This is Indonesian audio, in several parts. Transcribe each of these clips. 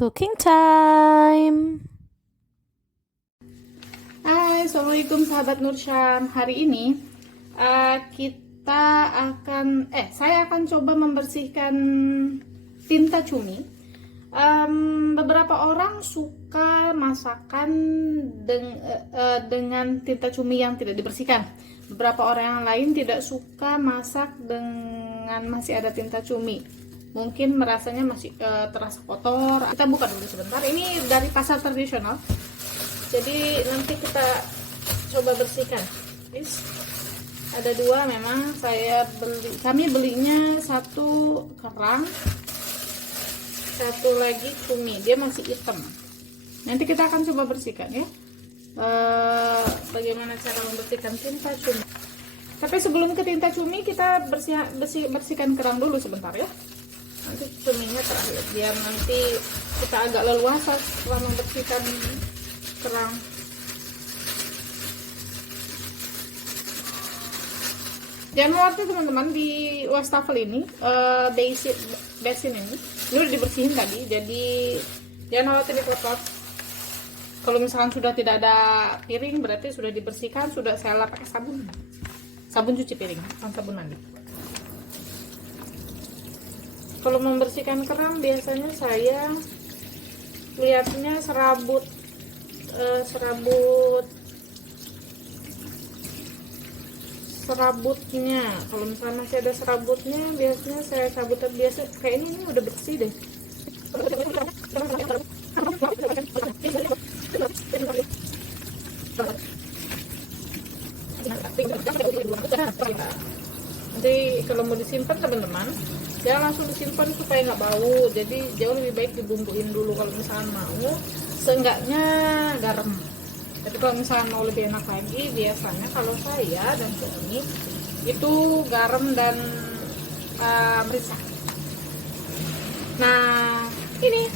Cooking time. Hai, assalamualaikum sahabat Nursyam. Hari ini saya akan coba membersihkan tinta cumi. Beberapa orang suka masakan dengan tinta cumi yang tidak dibersihkan. Beberapa orang yang lain tidak suka masak dengan masih ada tinta cumi. Mungkin merasanya masih terasa kotor. Kita buka dulu sebentar. Ini dari pasar tradisional. Jadi nanti kita coba bersihkan. Ada dua memang kami belinya satu kerang, satu lagi cumi, dia masih hitam. Nanti kita akan coba bersihkan ya. Bagaimana cara membersihkan tinta cumi. Tapi sebelum ke tinta cumi kita bersihkan kerang dulu sebentar ya. Nanti cuminya terakhir biar nanti kita agak leluasa setelah membersihkan kerang. Jangan khawatir teman-teman, di wastafel ini basin ini udah dibersihin tadi, jadi jangan khawatir dikotor. Kalau misalkan sudah tidak ada piring berarti sudah dibersihkan, sudah saya lap pakai sabun cuci piring, bukan sabun mandi. Kalau membersihkan kerang biasanya saya lihatnya serabutnya. Kalau misalnya masih ada serabutnya biasanya saya cabut. Biasa kayak ini udah bersih deh. Nanti kalau mau disimpan teman-teman, jangan langsung disimpan supaya nggak bau. Jadi jauh lebih baik dibumbuin dulu kalau misalnya mau, seenggaknya garam. Tapi kalau misalnya mau lebih enak lagi, biasanya kalau saya dan suami itu garam dan merica. Nah ini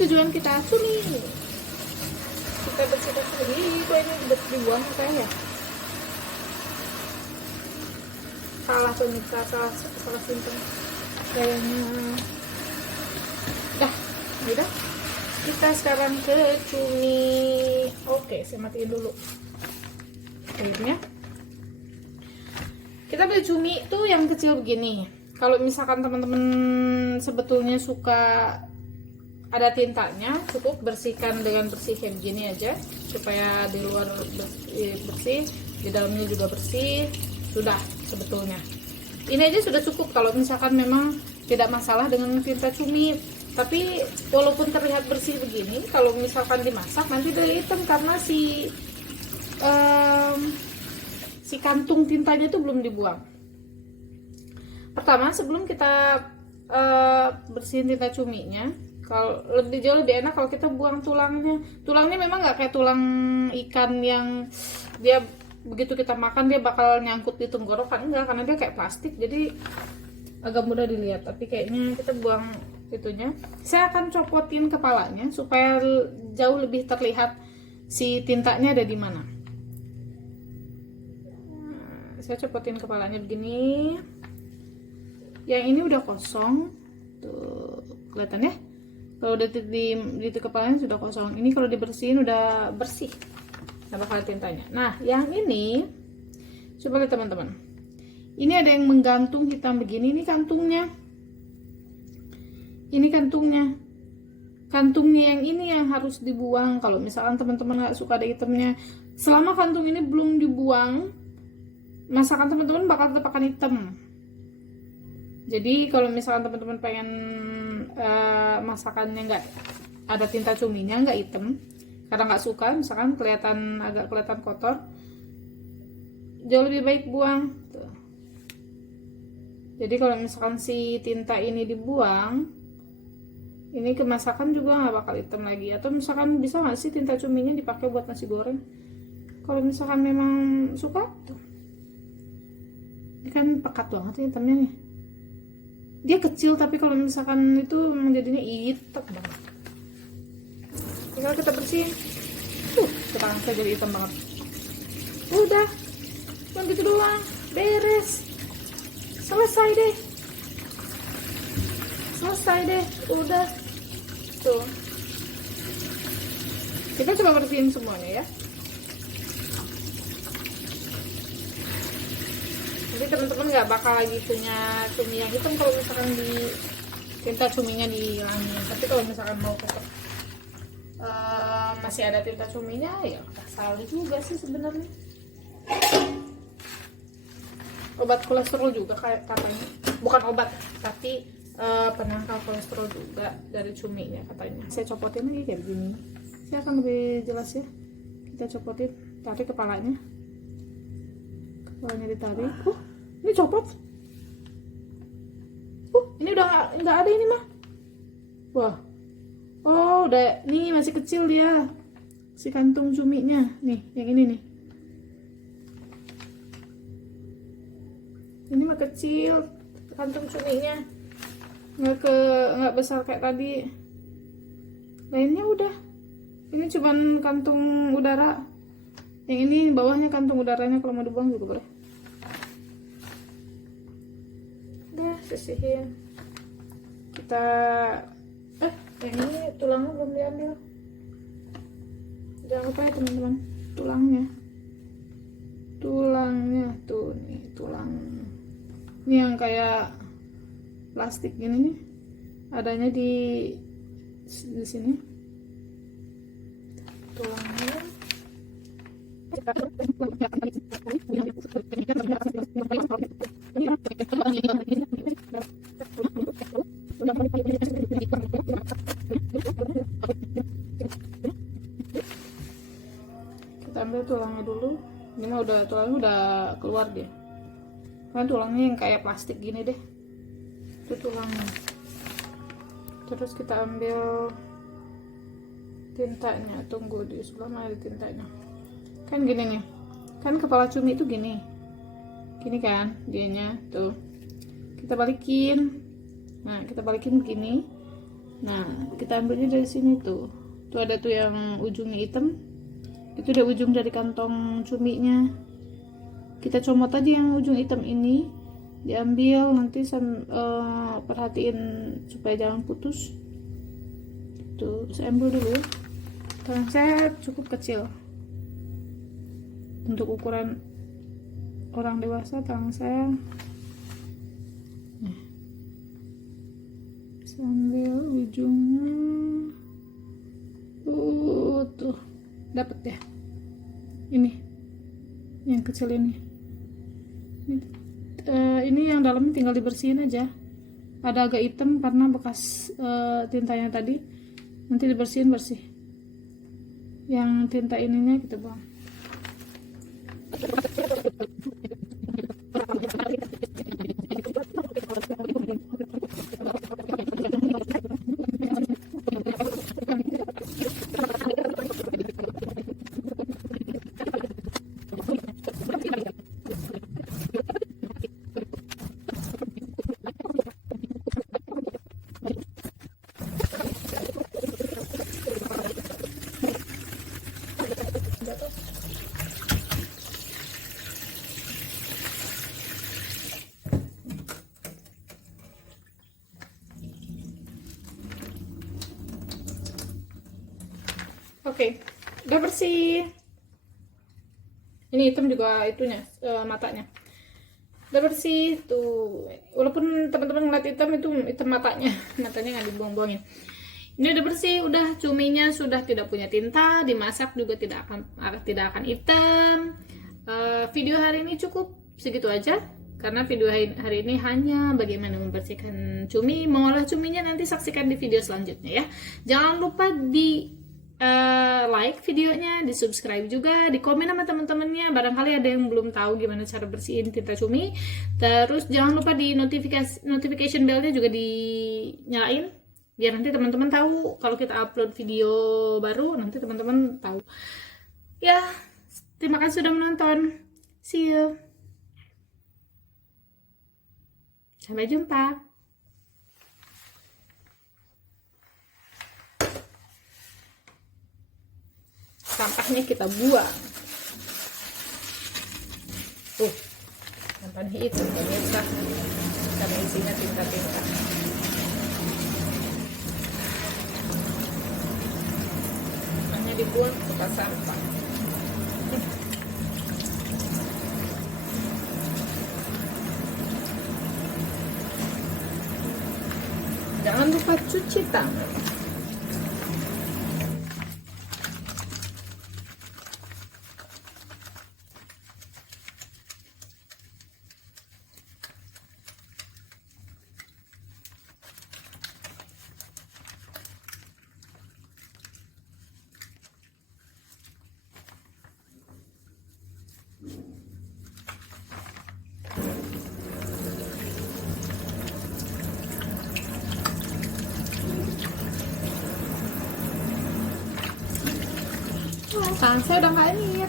tujuan kita cumi. Kita bersihkan sendiri. Kok ini dibuang saya? Salah pemirsa, salah simpen kayaknya. Udah. Kita sekarang ke cumi. Oke, saya matiin dulu airnya. Kita beli cumi itu yang kecil begini. Kalau misalkan teman-teman sebetulnya suka ada tintanya, cukup bersihkan dengan bersih kayak begini aja, supaya di luar bersih, di dalamnya juga bersih. Sudah sebetulnya ini aja sudah cukup kalau misalkan memang tidak masalah dengan tinta cumi. Tapi walaupun terlihat bersih begini, kalau misalkan dimasak nanti dia hitam karena si kantung tintanya itu belum dibuang. Pertama, sebelum kita bersihin tinta cuminya, kalau jauh lebih enak kalau kita buang tulangnya. Tulangnya memang nggak kayak tulang ikan yang dia begitu kita makan dia bakal nyangkut di tenggorokan, enggak, karena dia kayak plastik jadi agak mudah dilihat. Tapi kayaknya kita buang itunya. Saya akan copotin kepalanya supaya jauh lebih terlihat si tintanya ada di mana. Saya copotin kepalanya begini. Yang ini udah kosong tuh, kelihatan ya. Kalau udah di kepalanya sudah kosong. Ini kalau dibersihin udah bersih, nggak bakal tintanya. Nah yang ini coba lihat teman-teman, ini ada yang menggantung hitam begini. Ini kantungnya. Ini kantungnya yang ini yang harus dibuang. Kalau misalkan teman-teman nggak suka ada hitamnya, selama kantung ini belum dibuang, masakan teman-teman bakal tetap akan hitam. Jadi kalau misalkan teman-teman pengen masakannya nggak ada tinta cuminya, nggak hitam, karena nggak suka misalkan agak kelihatan kotor, jauh lebih baik buang tuh. Jadi kalau misalkan si tinta ini dibuang, ini kemasakan juga nggak bakal hitam lagi. Atau misalkan bisa nggak sih tinta cuminya dipakai buat nasi goreng? Kalau misalkan memang suka tuh. Ini kan pekat banget ya hitamnya nih. Dia kecil tapi kalau misalkan itu menjadinya hitam banget. Tinggal kita bersihin. Sekarang saya jadi hitam banget. Udah, cuma gitu doang, beres, selesai deh, udah. Tuh Kita coba bersihin semuanya ya. Jadi teman-teman nggak bakal lagi punya cumi yang hitam kalau misalkan di tinta cuminya dihilangin. Tapi kalau misalkan mau tetap masih ada tinta cuminya, ya nggak salah juga sih sebenarnya. Obat kolesterol juga kayak katanya, bukan obat tapi penangkal kolesterol juga dari cuminya katanya. Saya copotin lagi kayak begini. Saya akan lebih jelas ya. Kita copotin, tarik kepalanya ditarik. Ini copot. Ini udah nggak ada ini mah. Wah. Oh, udah. Nih masih kecil dia. Si kantung cuminya. Nih, yang ini nih. Ini mah kecil kantung cuminya. Nggak besar kayak tadi. Lainnya udah. Ini cuman kantung udara. Yang ini bawahnya kantung udaranya, kalau mau dibuang juga boleh. Udah, sisihin. Kita yang ini tulangnya belum diambil. Jangan lupa ya teman-teman, tulangnya tuh nih, tulang ini yang kayak plastik gini nih, adanya di sini tulangnya. Kita ambil tulangnya dulu. Ini mah tulangnya udah keluar dia. Kan tulangnya yang kayak plastik gini deh. Itu tulangnya. Terus kita ambil tintanya. Tunggu, di sebelah mana tintanya? Kan gini nih. Kan kepala cumi itu gini. Gini kan dianya tuh. Kita balikin. Nah, kita balikin begini. Nah, kita ambilnya dari sini tuh. Tuh ada tuh yang ujungnya hitam. Itu udah ujung dari kantong cuminya. Kita comot aja yang ujung hitam ini, diambil. Nanti perhatiin supaya jangan putus. Tuh, saya ambil dulu. Tangan saya cukup kecil untuk ukuran orang dewasa. Tangan saya sambil ujungnya tuh dapat ya, ini yang kecil ini yang dalam tinggal dibersihin aja. Ada agak hitam karena bekas tintanya tadi, nanti dibersihin bersih. Yang tinta ininya kita buang. Oke, udah bersih. Ini hitam juga itunya, matanya. Udah bersih tuh. Walaupun teman-teman ngeliat hitam, itu hitam matanya. Matanya nggak dibuang-buangin. Ini udah bersih, udah cuminya sudah tidak punya tinta, dimasak juga tidak akan hitam. Video hari ini cukup segitu aja. Karena video hari ini hanya bagaimana membersihkan cumi. Mengolah cuminya nanti saksikan di video selanjutnya ya. Jangan lupa di like videonya, di subscribe juga, di komen sama teman-temannya. Barangkali ada yang belum tahu gimana cara bersihin tinta cumi. Terus jangan lupa di notification bellnya juga dinyalain, biar nanti teman-teman tahu kalau kita upload video baru. Nanti teman-teman tahu ya. Terima kasih sudah menonton. See you. Sampai jumpa. Sampahnya kita buang. Sampahnya itu pemirsa, karena isinya tinta-tinta. Sampahnya dibuang ke tempat sampah. Jangan lupa cuci tangan. Oh, tangan saya udah nggak ini